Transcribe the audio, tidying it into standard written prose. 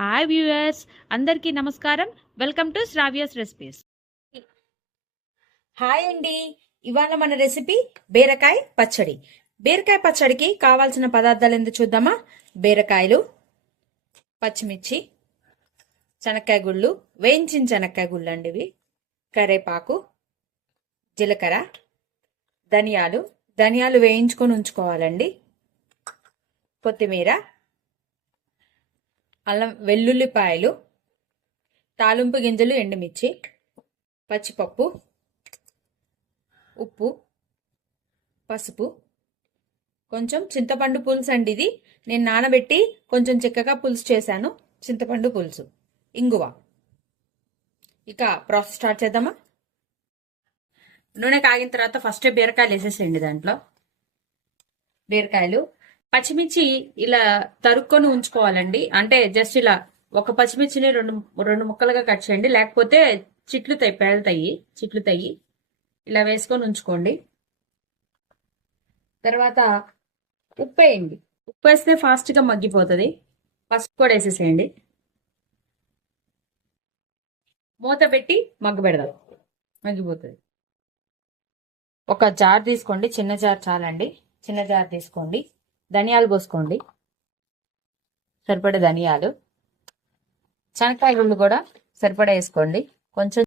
Hi viewers, అందరికీ నమస్కారం. Welcome to Sravya's recipes. Hi అండి. ఇవాళ మన రెసిపీ బీరకాయ పచ్చడి. బీరకాయ పచ్చడికి కావాల్సిన పదార్థాలు ఎందుకు చూద్దామా. బీరకాయలు, పచ్చిమిర్చి, శనక్కాయ గుళ్ళు, వేయించిన శనక్కాయ గుళ్ళు అండి ఇవి, కరేపాకు, జీలకర్ర, ధనియాలు వేయించుకొని ఉంచుకోవాలండి, కొత్తిమీర, అల్లం వెల్లుల్లిపాయలు, తాలింపు గింజలు, ఎండుమిర్చి, పచ్చిపప్పు, ఉప్పు, పసుపు, కొంచెం చింతపండు పులుసు అండి. ఇది నేను నానబెట్టి కొంచెం చిక్కగా పులుసు చేశాను, చింతపండు పులుసు, ఇంగువ. ఇక ప్రాసెస్ స్టార్ట్ చేద్దామా. నూనె కాగిన తర్వాత ఫస్ట్ బీరకాయలు వేసేసేయండి. దాంట్లో బీరకాయలు, పచ్చిమిర్చి ఇలా తరుక్కొని ఉంచుకోవాలండి. అంటే జస్ట్ ఇలా ఒక పచ్చిమిర్చిని రెండు ముక్కలుగా కట్ చేయండి, లేకపోతే చిట్లుతాయి. ఇలా వేసుకొని ఉంచుకోండి. తర్వాత ఉప్పు వేయండి. ఉప్పు వేస్తే ఫాస్ట్గా మగ్గిపోతుంది. పసుపు కూడా వేసేసేయండి. మూత పెట్టి పెడదాం, మగ్గిపోతుంది. ఒక జార్ తీసుకోండి, చిన్న జార్ చాలండి. చిన్న జార్ తీసుకోండి. ధనియాలు పోసుకోండి, సరిపడే ధనియాలు, శనక్కాయ గుళ్ళు కూడా సరిపడా వేసుకోండి. కొంచెం